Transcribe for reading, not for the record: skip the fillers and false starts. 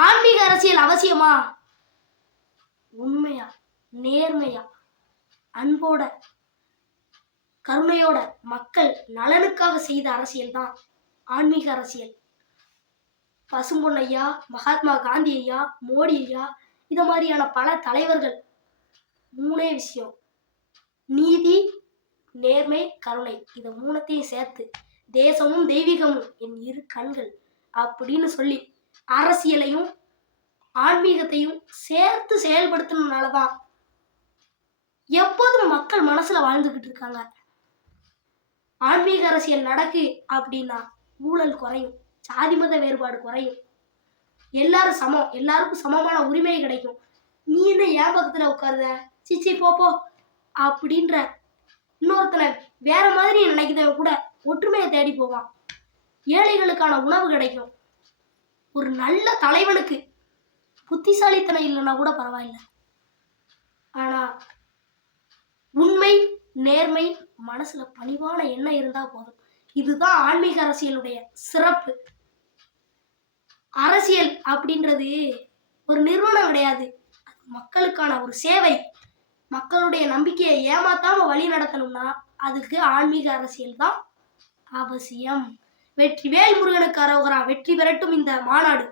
ஆன்மீக அரசியல் அவசியமா? உண்மையா, நேர்மையா, அன்போட, கருணையோட மக்கள் நலனுக்காக செய்த அரசியல் தான் ஆன்மீக அரசியல். பசும்பொன் ஐயா, மகாத்மா காந்தி ஐயா, மோடி ஐயா, இத மாதிரியான பல தலைவர்கள் 3 விஷயம்: நீதி, நேர்மை, கருணை. இத 3த்தையும் சேர்த்து தேசமும் தெய்வீகமும் என் 2 கண்கள் அப்படின்னு சொல்லி அரசியலையும் ஆன்மீகத்தையும் சேர்த்து செயல்படுத்தினாலதான் எப்போதும் மக்கள் மனசுல வாழ்ந்துகிட்டு இருக்காங்க. ஆன்மீக அரசியல் நடக்கு அப்படின்னா ஊழல் குறையும், சாதி மத வேறுபாடு குறையும், எல்லாரும் சமம், எல்லாருக்கும் சமமான உரிமை கிடைக்கும். நீ என்ன என் பக்கத்துல உட்காருத, சிச்சி போப்போ அப்படின்ற இன்னொருத்தனை வேற மாதிரி நினைக்கிறவன் கூட ஒற்றுமையை தேடி போவான். ஏழைகளுக்கான உணவு கிடைக்கும். ஒரு நல்ல தலைவனுக்கு புத்திசாலித்தனம் இல்லைன்னா கூட பரவாயில்லை, ஆனா உண்மை, நேர்மை, மனசுல பணிவான எண்ணம் இருந்தா போதும். இதுதான் ஆன்மீக அரசியலுடைய சிறப்பு. அரசியல் அப்படின்றது ஒரு நிறுவனம் கிடையாது, மக்களுக்கான ஒரு சேவை. மக்களுடைய நம்பிக்கையை ஏமாத்தாம வழி நடத்தணும்னா அதுக்கு ஆன்மீக அரசியல் தான் அவசியம். வெற்றிவேல் முருகனுக்கு அரோகரா. வெற்றி பெறட்டும் இந்த மாநாடு.